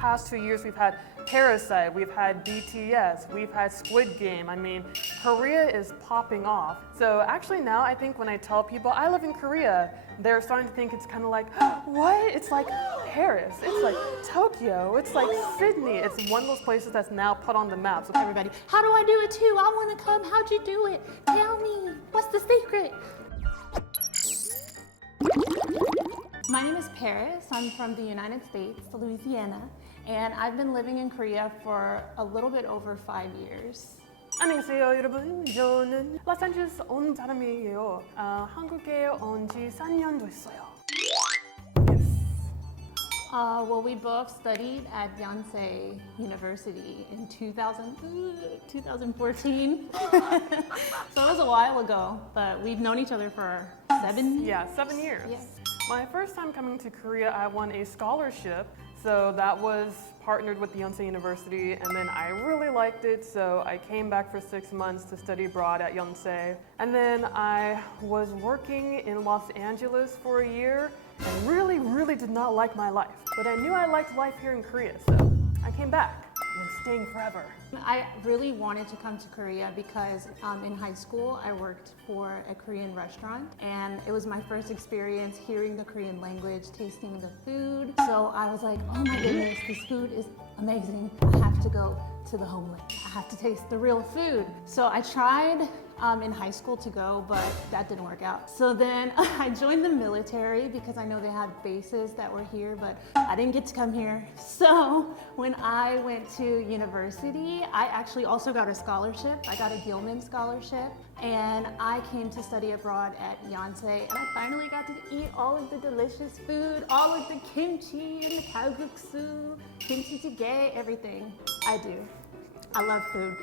past 2 years, we've had Parasite, we've had BTS, we've had Squid Game. I mean, Korea is popping off. So actually now I think when I tell people I live in Korea, they're starting to think it's kind of like, what? It's like Paris, it's like Tokyo, it's like Sydney. It's one of those places that's now put on the map. So everybody, How do I do it too? I want to come. How'd you do it? Tell me. What's the secret? My name is Paris. I'm from the United States, Louisiana, and I've been living in Korea for a little bit over 5 years. 안녕하세요 여러분, 저는 로스앤젤레스 온 사람이에요. 한국에 온 지 4년 됐어요. Well, we both studied at Yonsei University in 2014. So it was a while ago, but we've known each other for 7 years. Yeah, 7 years. Yeah. My first time coming to Korea, I won a scholarship. So that was partnered with the Yonsei University, and then I really liked it, so I came back for 6 months to study abroad at Yonsei. And then I was working in Los Angeles for a year, and really did not like my life. But I knew I liked life here in Korea, so I came back. I'm staying forever. I really wanted to come to Korea because in high school I worked for a Korean restaurant, and it was my first experience hearing the Korean language, tasting the food. So I was like, oh my goodness, this food is amazing. I have to go to the homeland. I have to taste the real food. So I tried in high school to go, but that didn't work out. So then I joined the military because I know they had bases that were here, but I didn't get to come here. So when I went to university, I actually also got a scholarship. I got a Gilman scholarship, and I came to study abroad at Yonsei, and I finally got to eat all of the delicious food, all of the kimchi and the kalguksu, kimchi jjigae, everything. I do. I love food.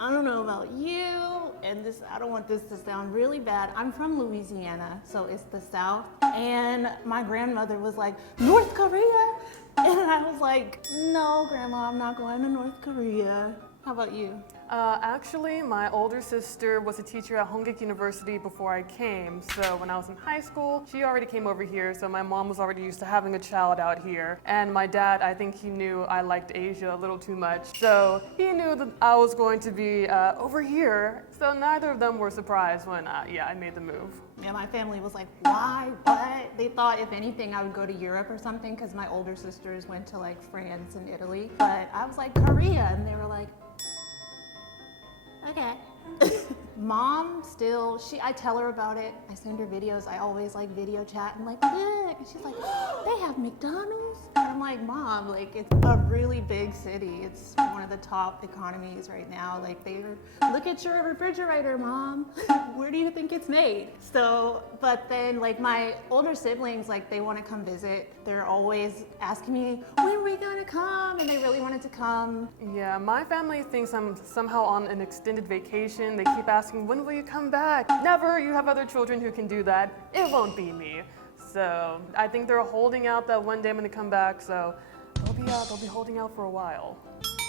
I don't know about you, and I don't want this to sound really bad. I'm from Louisiana, so it's the South. And my grandmother was like, North Korea? And I was like, no, Grandma, I'm not going to North Korea. How about you? Actually, my older sister was a teacher at Hongik University before I came. So when I was in high school, she already came over here. So my mom was already used to having a child out here. And my dad, I think he knew I liked Asia a little too much. So he knew that I was going to be over here. So neither of them were surprised when, I made the move. Yeah, my family was like, why, what? They thought if anything I would go to Europe or something because my older sisters went to like France and Italy. But I was like, Korea, and they were like, okay. Mom still, I tell her about it. I send her videos. I always like video chat. I'm like, look. And she's like, oh, they have McDonald's? And I'm like, Mom, like it's a really big city. It's one of the top economies right now. Like look at your refrigerator, Mom. Where do you think it's made? So, but then like my older siblings, like they want to come visit. They're always asking me, when are we gonna come? And they really wanted to come. Yeah, my family thinks I'm somehow on an extended vacation. They keep asking, when will you come back? Never, you have other children who can do that. It won't be me. So I think they're holding out that one day I'm gonna come back, so they'll be holding out for a while.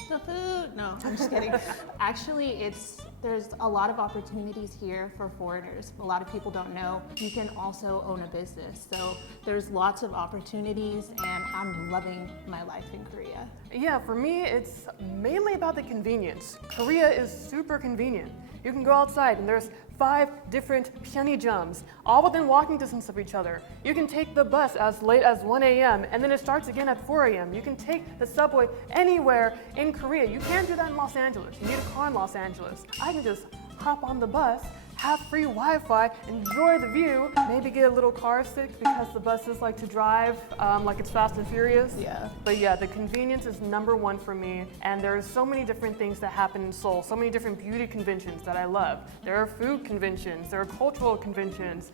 The food. No, I'm just kidding. Actually, there's a lot of opportunities here for foreigners. A lot of people don't know. You can also own a business. So there's lots of opportunities, and I'm loving my life in Korea. Yeah, for me, it's mainly about the convenience. Korea is super convenient. You can go outside and there's 5 different pyeongjams, all within walking distance of each other. You can take the bus as late as 1 a.m. and then it starts again at 4 a.m. You can take the subway anywhere in Korea. You can't do that in Los Angeles. You need a car in Los Angeles. I can just hop on the bus, have free Wi-Fi, enjoy the view, maybe get a little car sick because the buses like to drive like it's Fast and Furious. Yeah. But yeah, the convenience is #1 for me, and there's so many different things that happen in Seoul, so many different beauty conventions that I love. There are food conventions, there are cultural conventions.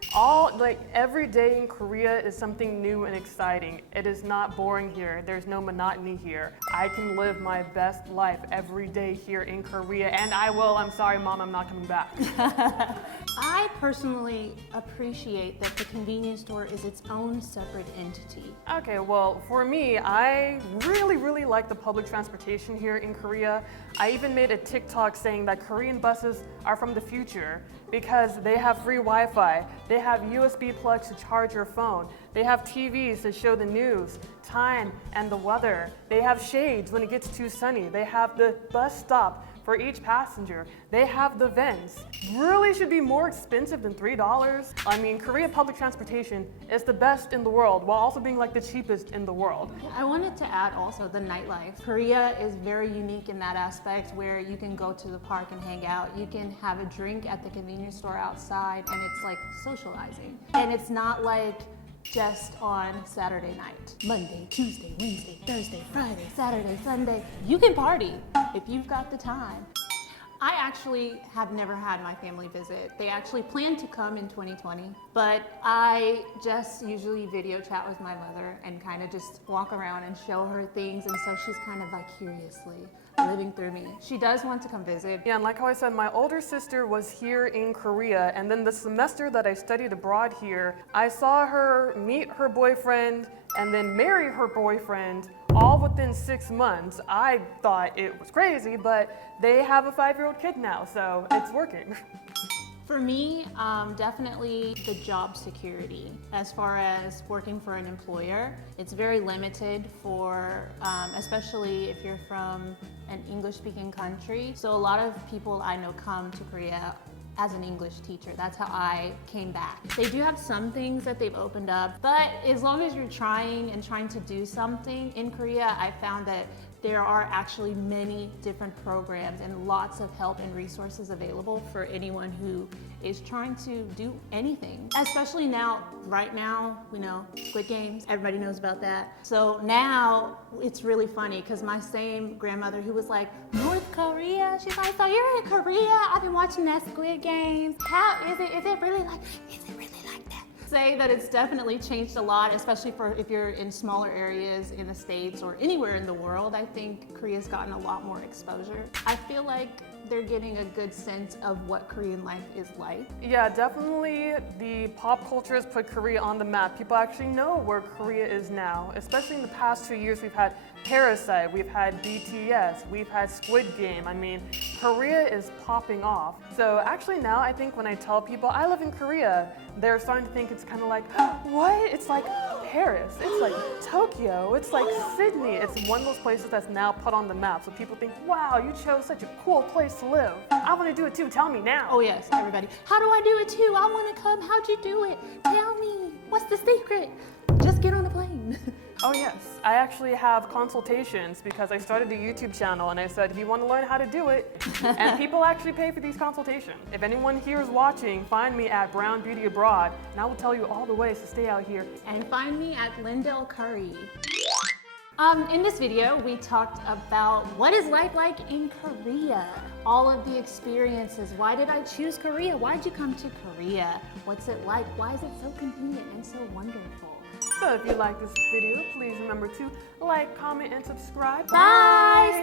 Every day in Korea is something new and exciting. It is not boring here. There's no monotony here. I can live my best life every day here in Korea, and I will. I'm sorry, Mom, I'm not coming back. I personally appreciate that the convenience store is its own separate entity. Okay, well, for me, I really like the public transportation here in Korea. I even made a TikTok saying that Korean buses are from the future because they have free Wi-Fi, they have USB plugs to charge your phone, they have TVs to show the news, time, and the weather. They have shades when it gets too sunny. They have the bus stop for each passenger. They have the vents. Really should be more expensive than $3. I mean, Korea public transportation is the best in the world while also being like the cheapest in the world. I wanted to add also the nightlife. Korea is very unique in that aspect where you can go to the park and hang out. You can have a drink at the convenience store outside and it's like socializing. And it's not like just on Saturday night. Monday, Tuesday, Wednesday, Thursday, Friday, Saturday, Sunday. You can party if you've got the time. I actually have never had my family visit. They actually planned to come in 2020, but I just usually video chat with my mother and kind of just walk around and show her things, and so she's kind of vicariously living through me. She does want to come visit. Yeah, and like how I said, my older sister was here in Korea, and then the semester that I studied abroad here, I saw her meet her boyfriend and then marry her boyfriend all within 6 months. I thought it was crazy, but they have a 5-year-old kid now, so it's working. For me, definitely the job security. As far as working for an employer, it's very limited for, especially if you're from an English-speaking country. So a lot of people I know come to Korea as an English teacher. That's how I came back. They do have some things that they've opened up, but as long as you're trying to do something in Korea, I found that there are actually many different programs and lots of help and resources available for anyone who is trying to do anything. Especially now, right now, we know Squid Games, everybody knows about that. So now it's really funny because my same grandmother who was like, North Korea, she's like, so you're in Korea? I've been watching that Squid Games. How is it? Is it really like that? Say that it's definitely changed a lot, especially for if you're in smaller areas in the States or anywhere in the world. I think Korea's gotten a lot more exposure. I feel like they're getting a good sense of what Korean life is like. Yeah, definitely the pop culture has put Korea on the map. People actually know where Korea is now. Especially in the past 2 years, we've had Parasite, we've had BTS, we've had Squid Game. I mean, Korea is popping off. So actually now I think when I tell people I live in Korea, they're starting to think it's kind of like, what? It's like Paris, it's like Tokyo, it's like Sydney. It's one of those places that's now put on the map. So people think, wow, you chose such a cool place to live. I want to do it too, tell me now. Oh yes, everybody. How do I do it too? I want to come. How'd you do it? Tell me. What's the secret? Just get on a plane. Oh yes, I actually have consultations because I started a YouTube channel and I said, if you want to learn how to do it, and people actually pay for these consultations. If anyone here is watching, find me at Brown Beauty Abroad and I will tell you all the ways to stay out here. And find me at Lindell Curry. In this video, we talked about what is life like in Korea. All of the experiences. Why did I choose Korea? Why'd you come to Korea? What's it like? Why is it so convenient and so wonderful? So if you like this video, please remember to like, comment, and subscribe. Bye!